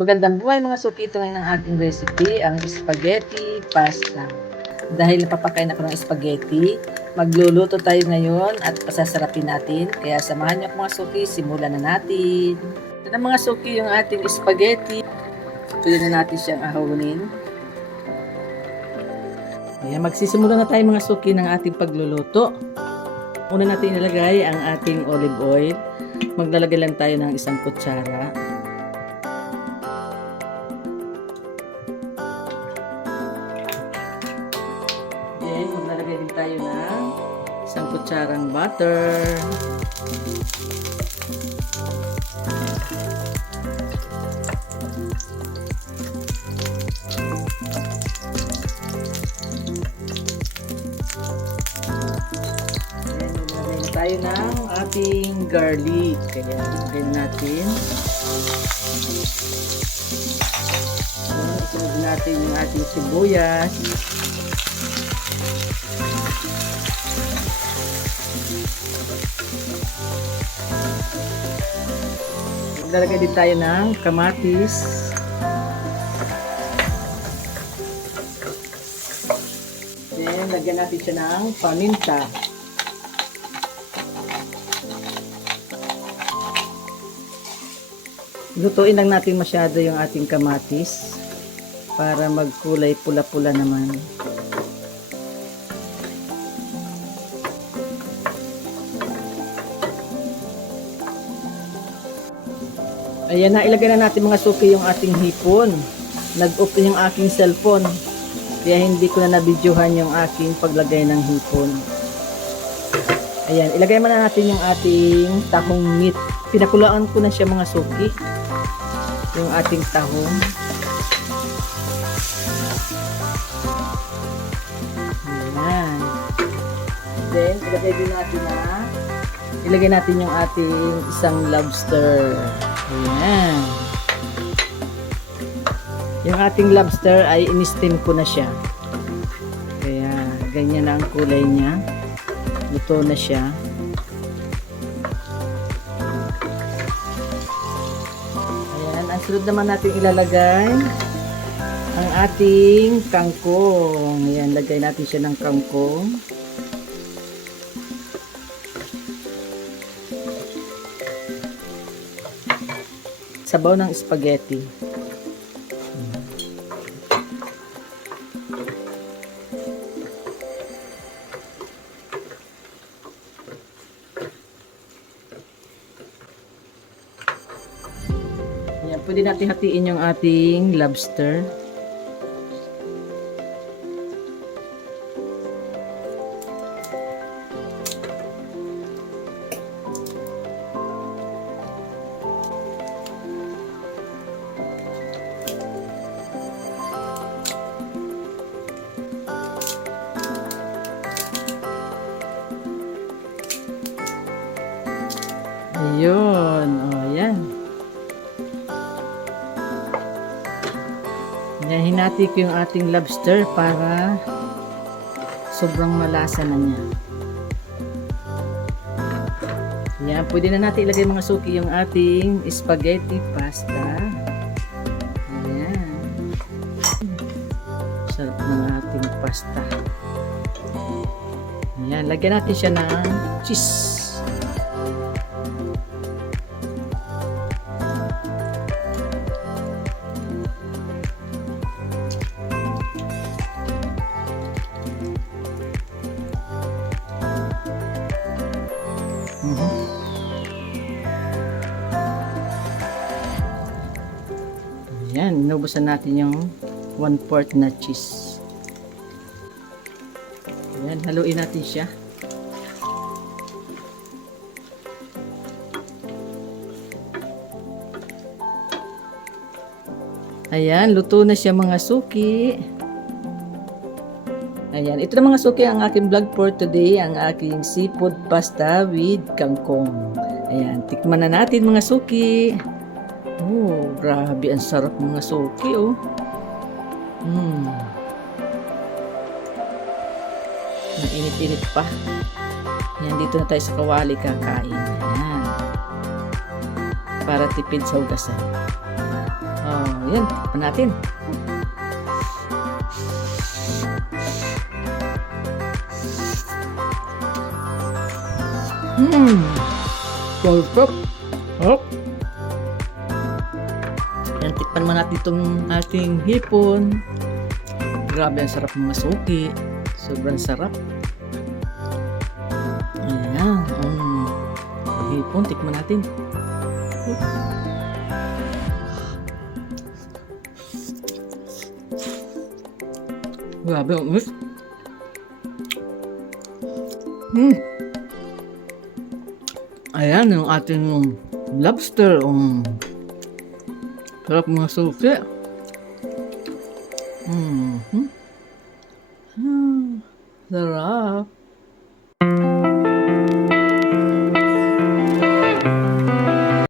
Magandang buhay mga suki, ito ngayon ang aking recipe, ang spaghetti pasta. Dahil napapakain ako ng spaghetti, magluluto tayo ngayon at pasasarapin natin. Kaya samahan niyo ako mga suki, simulan na natin. Ito na mga suki yung ating spaghetti. Pwede na natin siyang ahunin. Ayan, magsisimula na tayo mga suki ng ating pagluluto. Una natin ilagay ang ating olive oil. Maglalagay lang tayo ng 1 kutsara. Maglalagay din tayo ng 1 kutsarang butter. Maglalagay tayo ng ating garlic. Kaya lagay natin. Isunod natin yung ating sibuyas. Lalagay din tayo ng kamatis. Then, lagyan natin siya ng paminta. Lutuin lang natin masyado yung ating kamatis para magkulay pula-pula naman. Ayan na, ilagay na natin mga suki yung ating hipon. Nag-off yung aking cellphone. Kaya hindi ko na nabidyohan yung aking paglagay ng hipon. Ayan, ilagay muna natin yung ating tahong meat. Pinakulaan ko na siya mga suki. Yung ating tahong. Ayan. Then, ilagay natin yung ating isang lobster. Ayan. Yung ating lobster ay in-steam ko na siya. Kaya ganyan na ang kulay niya. Luto na siya. Ayan. Ang sunod naman natin ilalagay ang ating kangkong. Ayan. Lagay natin siya ng kangkong. Sabaw ng spaghetti. Ayan, pwede natin hatiin yung ating lobster. Ayun. O, yan. Yan, hinati ko yung ating lobster para sobrang malasa na niya. Yan, pwede na natin ilagay mga suki yung ating spaghetti pasta. Ayan. Sarap ng ating pasta. Ayan, lagyan natin siya ng cheese. Ayan, inubusan natin yung 1/4 na cheese. Ayan, haluin natin siya. Ayan, luto na siya mga suki. Ayan, ito na mga suki ang aking vlog for today, ang aking seafood pasta with kangkong. Ayan, tikman na natin mga suki. Oh, grabe, ang sarap mga suki, oh. Mainit-init pa. Ayan, dito na tayo sa kawali kakain. Ayan. Para tipid sa hugasan. Yan. Tikman natin. Perfect. Hop. Yan, tikpan mo natin itong ating hipon. Grabe, ang sarap ng masuki. Sobrang sarap. Ayan. Hipon, tikman natin. Grabe, ang umis. Ayan, yung ating lobster. Sarap mga suki. Sarap.